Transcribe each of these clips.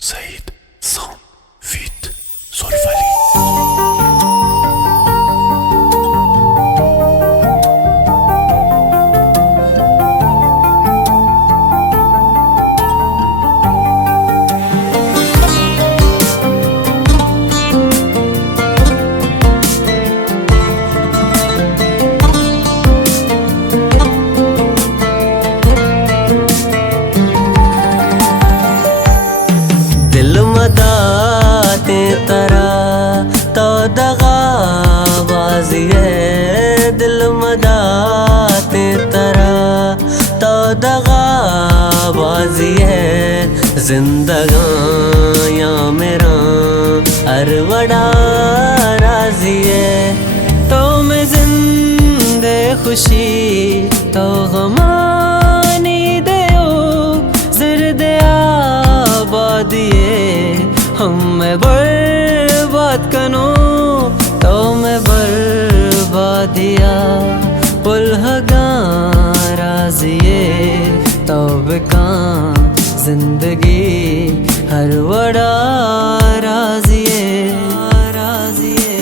Said Sound with Solfali. मदाते तरा तो दगाबाजी है, दिल मदाते तरा तो दगाबाजी है। जिंदगानियाँ मेरा हर बड़ा राजी है। तो मैं जिंदे खुशी तो गमानी दे ज़िर्द आबादिए। हम मैं बर्बाद कनो तो मैं बर्बादिया पुलहगा राजिए। तो बिका जिंदगी हर बड़ा राजिए राजिए।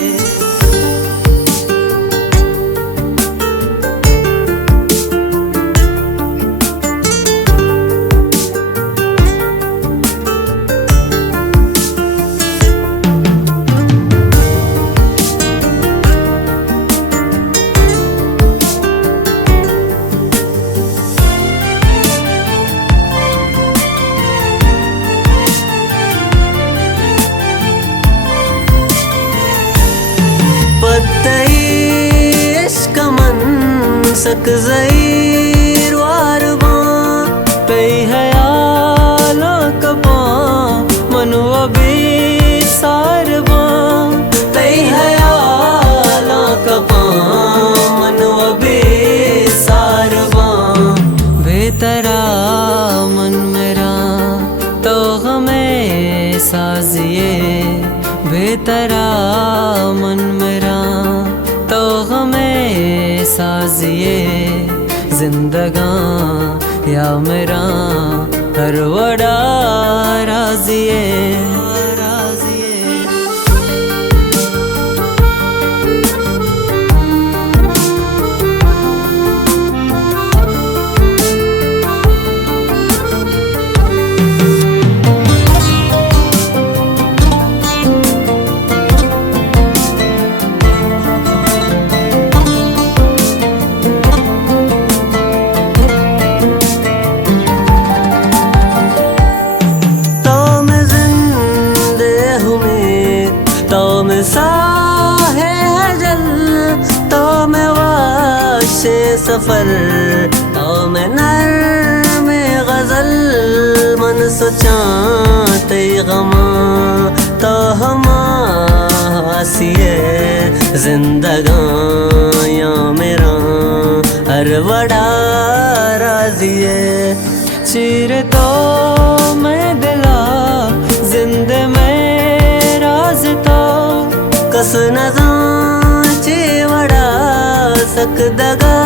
सक ज़हीर वारबा पे हयाला कपा मनवा बेसारबा पे हयाला कपा मनवा बेसारबा। बेतरा मन मेरा तो गमे साजिए। बेतरा मन मेरा तो गमे साजिए। जिंदगां या मेरा हर बड़ा राजिए राजिए। साहे हजल तो मैं वाशे सफर तो मैं नर में गजल मन सोचाते गमा तो हम हंसिए। जिंदगानियाँ मेरा हर बड़ा राजिए। चीर तो मैं दिला जिंदे में राज तो कस नज़ांचे वड़ा सक दगा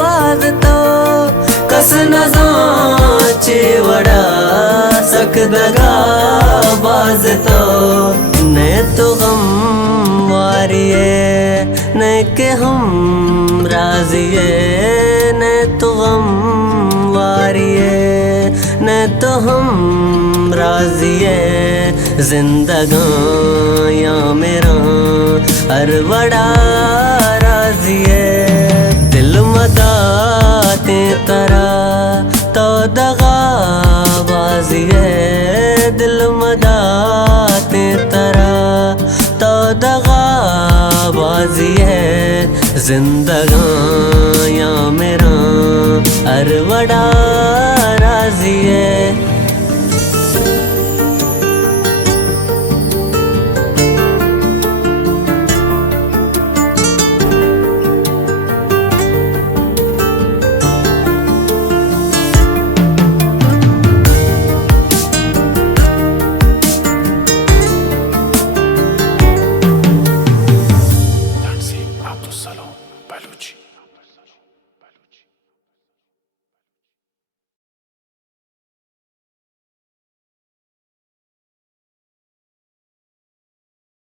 बाज तो कस नज़ांचे वड़ा सक दगा बाज तो। ने तो गम वारिए ने के हम राजिए। ने तो गम वारिए ने तो हम राजिए। जिंदगानियाँ मेरा हर बड़ा राजिए। दिल मदाते तरा तो दगाबाजी है। दिल मदाते तरा तो दगाबाजी है। जिंदगानियाँ मेरा हर बड़ा राजी है।